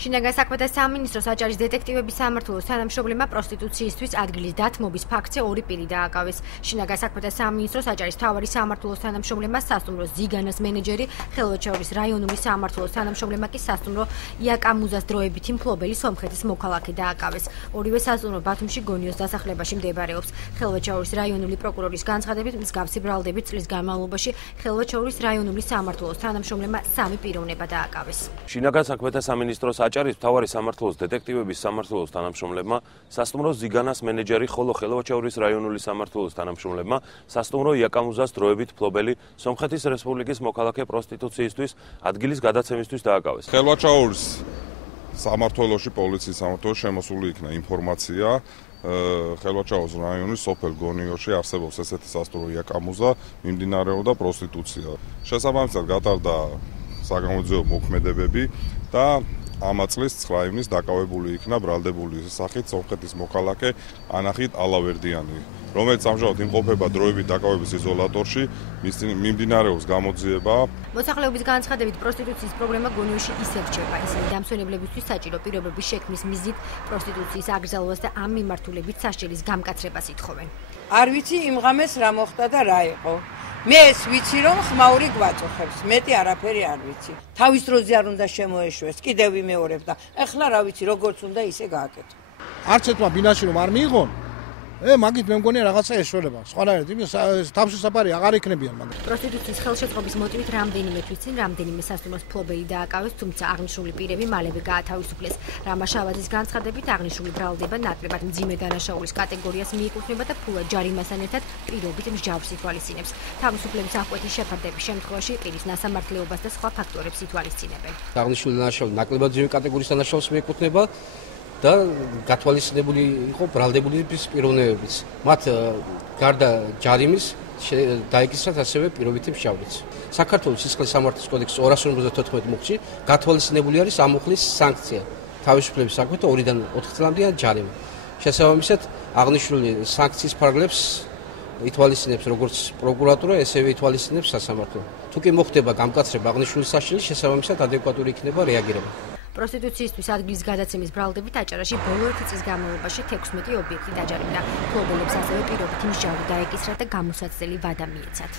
შინაგან საქმეთა სამინისტროს აჭარის დეტექტივების სამმართველოს თანამშრომლებმა პროსტიტუციისთვის ადგილის დათმობის ფაქტზე 2 პირი დააკავეს. შინაგან საქმეთა სამინისტროს აჭარის მთავარი სამმართველოს თანამშრომლებმა სასტუმრო ზიგანას მენეჯერი, ხელვაჩაურის რაიონული სამმართველოს თანამშრომლებმა კი სასტუმრო იაკამუზას დროებითი მფლობელი სომხეთის მოქალაქე დააკავეს. ორივე სასტუმრო ბათუმში გონიოს დასახლებაში მდებარეობს. ხელვაჩაურის რაიონული პროკურორის განცხადებით, მსგავსი ბრალდებით წლის განმავლობაში ხელვაჩაურის რაიონული სამმართველოს თანამშრომლებმა 3 პიროვნება დააკავეს. შინაგან საქმეთა სამინისტროს აჭარის მთავარი სამმართველოს დეტექტივების სამმართველოს თანამშრომლებმა სასტუმრო ზიგანას მენეჯერი, ხოლო ხელვაჩაურის რაიონული სამმართველოს თანამშრომლებმა სასტუმრო იაკამუზას დროებით მფლობელი სომხეთის რესპუბლიკის მოქალაქე პროსტიტუციისთვის ადგილის გადაცემისთვის დააკავეს. ხელვაჩაურის სამმართველოში, პოლიციის სამმართველოში შემოსული იქნა ინფორმაცია ხელვაჩაურის რაიონის სოფელ გონიოში არსებობს ესეთი სასტუმრო იაკამუზა, მიმდინარეობდა პროსტიტუცია. შესაბამისად გატარდა საგამოძიებო მოქმედებები და ამა წლის 9 ივნის დაკავებული იქნა ბრალდებული სახით სომხეთის მოქალაქე ანახით ალავერდიანი, რომელიც ამჟამად იმყოფება დროებით დაკავების იზოლატორში, მიმდინარეობს გამოძიება. მოსახლეობის განცხადებით პროსტიტუციის პრობლემა გონიოში ისევ რჩება. ისინი დამსვენებლებისთვის საჭირო პირობების შექმნის მიზნით პროსტიტუციის აკრძალვას და ამ მიმართულებით სასჯელის გამკაცრებას ითხოვენ. არ ვიცი იმ ღამეს რა მოხდა და რა იყო. მე ეს ვიცი რომ ხმაური გვაწუხებს, მეტი არაფერი არ ვიცი. თავის დროზე არ უნდა შემოეშვეს, კიდევ ვიმეორებ და ეხლა რა ვიცი, როგორც უნდა ისე გააკეთო. არც ერთმა ბინაში რომ არ მიიღონ, მაგით მე მგონია რაღაცა ეშველება. სხვანაირად იმის თავშესაფარი აღარ იქნებიან მაგით. პროსტიტუციის ხელშეწყობის მოტივით რამდენიმე თვის წინ რამდენიმე სასტუმროს მფლობელი დააკავეს, თუმცა აღნიშნული პირები მალევე გაათავისუფლეს. რამა შავაძის განცხადებით აღნიშნული ბრალდება ნაკლებად მძიმე დანაშაულის კატეგორიას მიეკუთვნება და ფულად ჯარიმასთან ერთად პირობით მსჯავრს ითვალისწინებს. თავისუფლების აღკვეთის შეფარდების შემთხვევაში პირის ნასამართლეობას და სხვა ფაქტორებს ითვალისწინებენ. აღნიშნული დანაშაული ნაკლებად მძიმე კატეგორიის დანაშაულს მიეკუთვნება და გათვალისწინებული იყო ბრალდებულების პიროვნებებიც. მათ გარდა ჯარიმის დაეკისრათ ასევე პირობითი მსჯავრიც. საქართველოს სისხლის სამართლის კოდექსის 254 მუხლში გათვალისწინებული არის ამუხლის სანქცია. თავისუფლების საქმეთა 2-დან 4 წლამდეა ჯარიმა. შესაბამისად, აღნიშნული სანქციის ფარგლებს ითვალისწინებს როგორც პროკურატურა, ესევე ითვალისწინებს სასამართლო. თუ კი მოხდება გამკაცრება აღნიშნული სასჯელის, შესაბამისად ადეკვატური იქნება რეაგირება. პროსტიტუციისთვის ადგილის გადაცემის ბრალდებით აჭარაში ბოლო 1 წლის განმავლობაში 16 ობიექტი დაჯარიმდა. მფლობელებს ასევე პირობითი მსჯავრი დაეკისრათ და გამოსაცდელი ვადა მიეცათ.